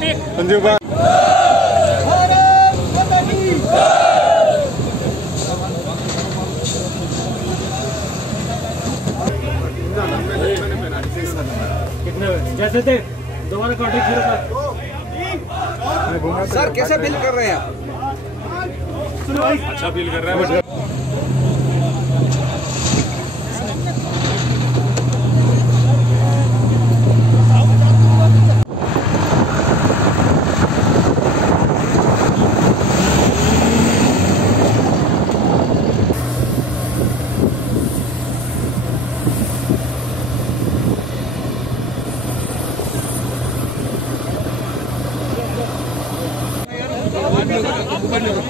संजीव भाई जैसे थे दोबारा कॉन्ट्रैक्ट शुरू कर। सर कैसे फील कर रहे हैं आप? अच्छा फील कर रहे हैं। बंद करो।